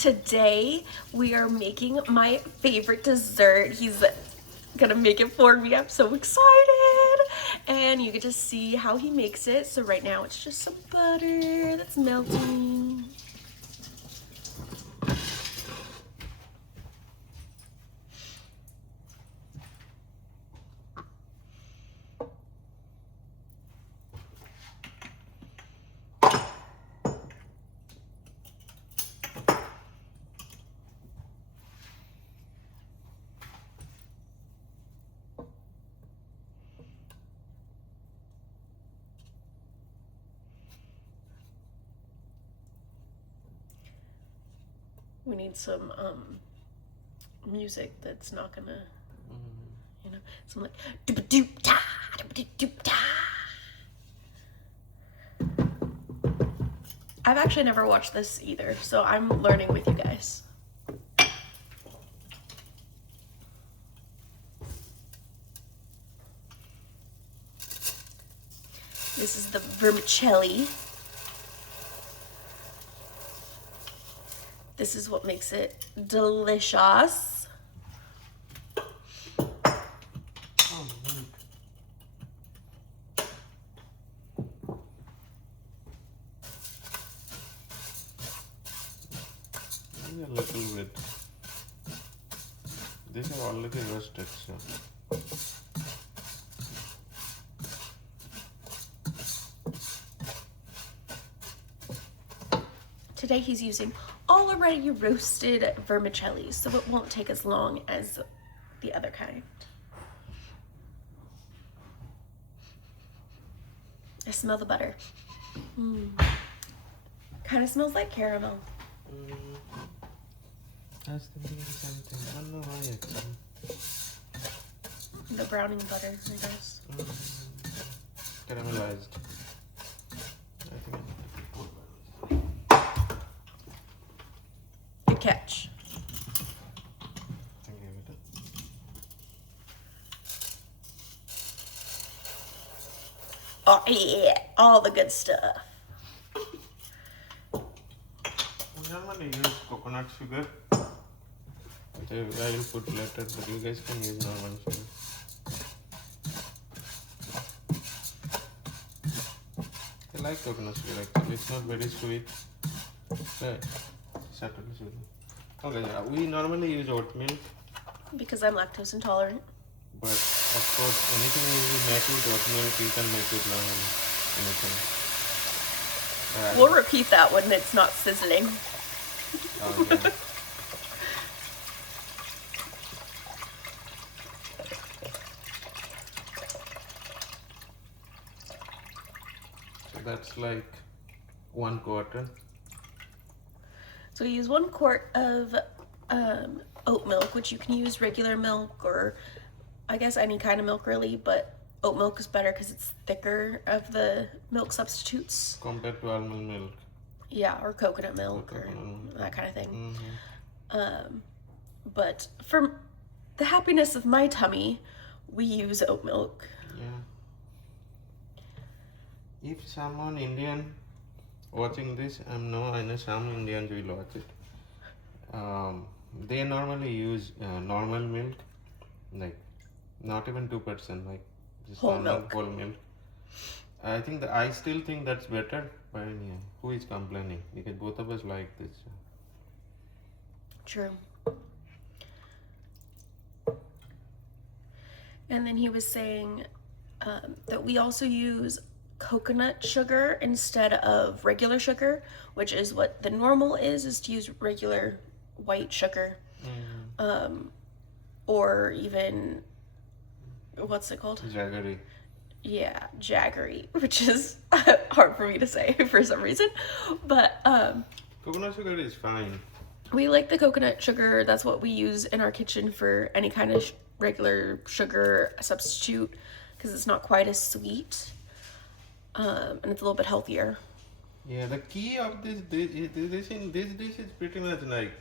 Today we are making my favorite dessert. He's gonna make it for me. I'm so excited. And you get to see how he makes it. So right now it's just some butter that's melting. We need some music that's not gonna, you know, some like doop doop ta doop doop ta. I've actually never watched this either, so I'm learning with you guys. This is the vermicelli. This is what makes it delicious. Maybe a little bit. This is already roasted, so. Today he's using already roasted vermicelli, so it won't take as long as the other kind. I smell the butter. Kind of smells like caramel. I was thinking the same thing. I don't know why actually. The browning butter, I guess. Caramelized. I think Good catch. I gave it Oh yeah, all the good stuff. We normally use coconut sugar. Which I will put later, but you guys can use normal sugar. I like coconut sugar actually. It's not very sweet. Right. Subtly sweet. Okay, we normally use oat milk. Because I'm lactose intolerant. But of course, anything you make with oat milk, you can make with normal anything. We'll repeat that when it's not sizzling. Okay. So that's like 1/4. So we use 1 quart of oat milk, which you can use regular milk or I guess any kind of milk really, but oat milk is better because it's thicker of the milk substitutes. Compared to almond milk. Yeah, or coconut milk or that kind of thing. But for the happiness of my tummy, we use oat milk. Yeah. If someone Indian watching this, I know some Indians will watch it. They normally use normal milk, like not even 2%, like just Whole normal milk. whole milk. I still think that's better, but yeah, who is complaining? Because both of us like this. So. True. And then he was saying that we also use coconut sugar instead of regular sugar, which is what the normal is to use regular white sugar. Or even, what's it called? Jaggery. Yeah, jaggery, which is hard for me to say for some reason. But Coconut sugar is fine. we like the coconut sugar. That's what we use in our kitchen for any kind of regular sugar substitute because it's not quite as sweet. And it's a little bit healthier. Yeah, the key of this dish is pretty much like,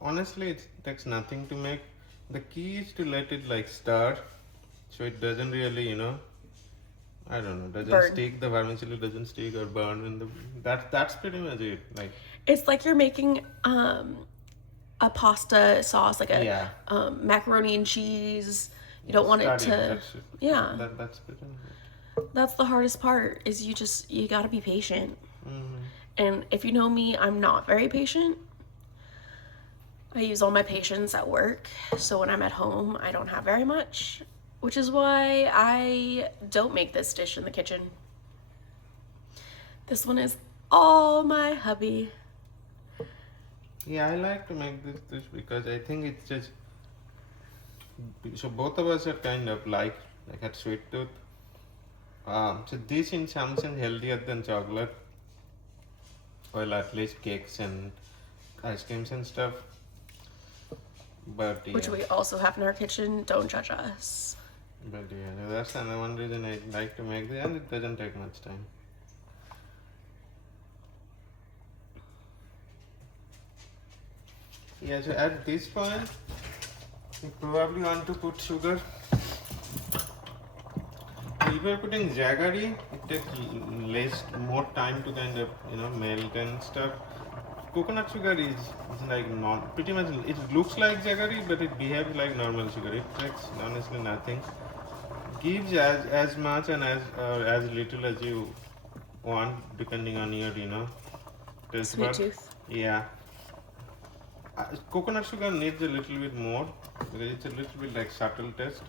honestly, it takes nothing to make. The key is to let it like stir, so it doesn't really, I don't know, doesn't burn. stick, the vermicelli doesn't stick or burn in the, that's pretty much it. Like, It's like you're making a pasta sauce, like a yeah, macaroni and cheese. You don't want it starting, to, that's it. yeah. That's pretty much That's the hardest part, is you gotta be patient. it. Mm-hmm. And if you know me, I'm not very patient. I use all my patience at work, so when I'm at home, I don't have very much, which is why I don't make this dish in the kitchen. This one is all my hubby. Yeah, I like to make this dish because I think it's just, so both of us are kind of like had sweet tooth. So this in some sense healthier than chocolate. Well, at least cakes and ice creams and stuff. But yeah. Which we also have in our kitchen. Don't judge us. But yeah, that's another one reason I like to make this, and it doesn't take much time. Yeah, so at this point, you probably want to put sugar. If you're putting jaggery, it takes more time to kind of melt and stuff. Coconut sugar is like not pretty much. It looks like jaggery, but it behaves like normal sugar. It takes honestly nothing. Gives as much and as little as you want, depending on your taste Sweet bud. tooth. Yeah. Coconut sugar needs a little bit more because it's a little bit like subtle taste.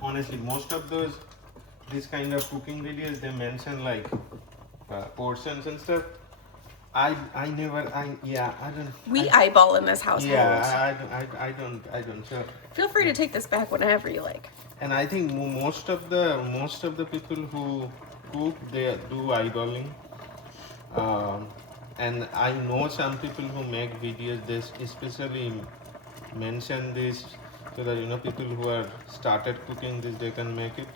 Honestly, most of these kind of cooking videos, they mention like portions and stuff. I don't. We eyeball in this household. Yeah, I don't. So, Feel free to take this back whenever you like. and I think most of the people who cook, they do eyeballing. And I know some people who make videos, they especially mention this so that people who are started cooking this, they can make it.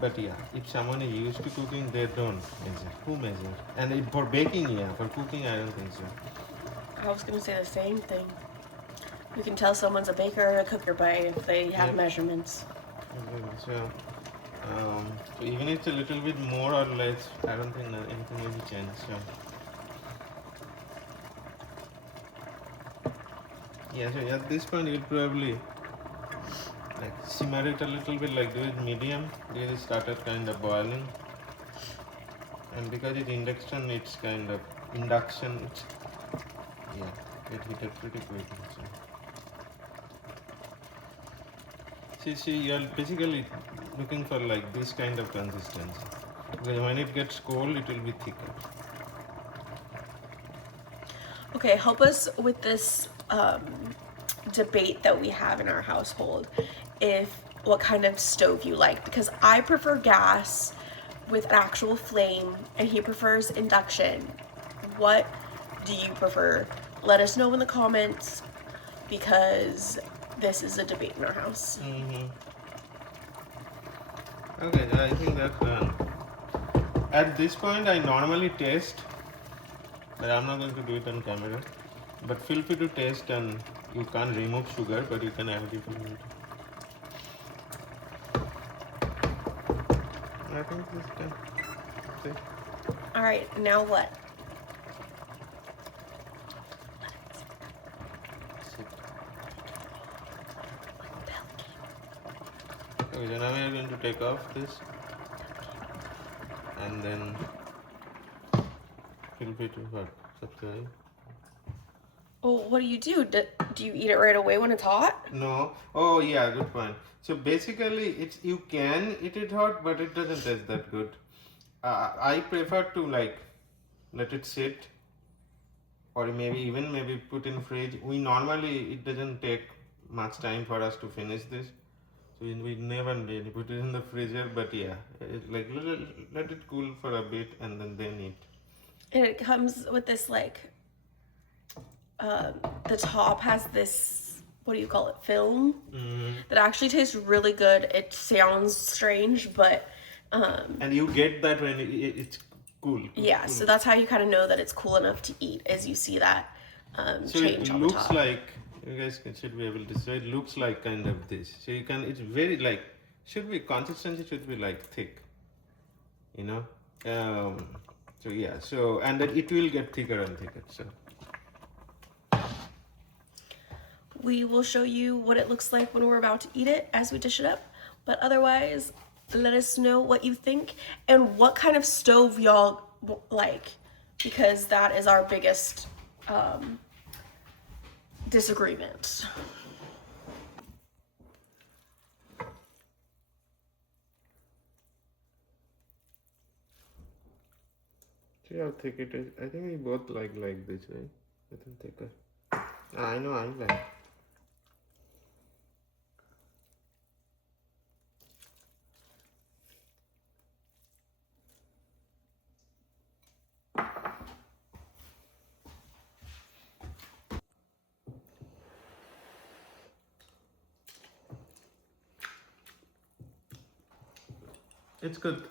But yeah, if someone is used to cooking, they don't measure. Who measure? And for baking, yeah. For cooking, I don't think so. I was gonna say the same thing. You can tell someone's a baker or a cooker by if they have Yeah. measurements. So even if it's a little bit more or less, I don't think anything will change. So yeah, so at this point you'll probably like simmer it a little bit, like do it medium. Then it started kind of boiling, and because it's induction, it's kind of induction. Yeah, it heated pretty quickly. So see, you're basically looking for like this kind of consistency. Because when it gets cold, it will be thicker. Okay, help us with this debate that we have in our household. What kind of stove you like, because I prefer gas with an actual flame and he prefers induction. What do you prefer? Let us know in the comments, because this is a debate in our house. Okay, I think that's done. At this point, I normally taste, but I'm not going to do it on camera. But feel free to taste, and you can't remove sugar, but you can add it if you need. I think this is done. See? All right, now what? Okay, so now we are going to take off this, and then feel free to subscribe. Oh, what do you do? Do you eat it right away when it's hot? No. Oh yeah, good point. So basically, you can eat it hot, but it doesn't taste that good. I prefer to like let it sit, or maybe put in fridge. It doesn't take much time for us to finish this. So we never really put it in the freezer, but yeah, let it cool for a bit and then eat. And it comes with this like, the top has this, what do you call it, film? That actually tastes really good. It sounds strange, but and you get that when it's cool. Yeah, so that's how you kind of know that it's cool enough to eat, as you see that So change it on the looks top. like, you guys should be able to see, it looks like kind of this. So it's very like should be consistency should be like thick, you know. So yeah, so and then it will get thicker and thicker. So We will show you what it looks like when we're about to eat it as we dish it up. But otherwise, let us know what you think and what kind of stove y'all like, because that is our biggest disagreement. see how thick it is. I think we both like this, right? I think thicker. I know I like. It's good.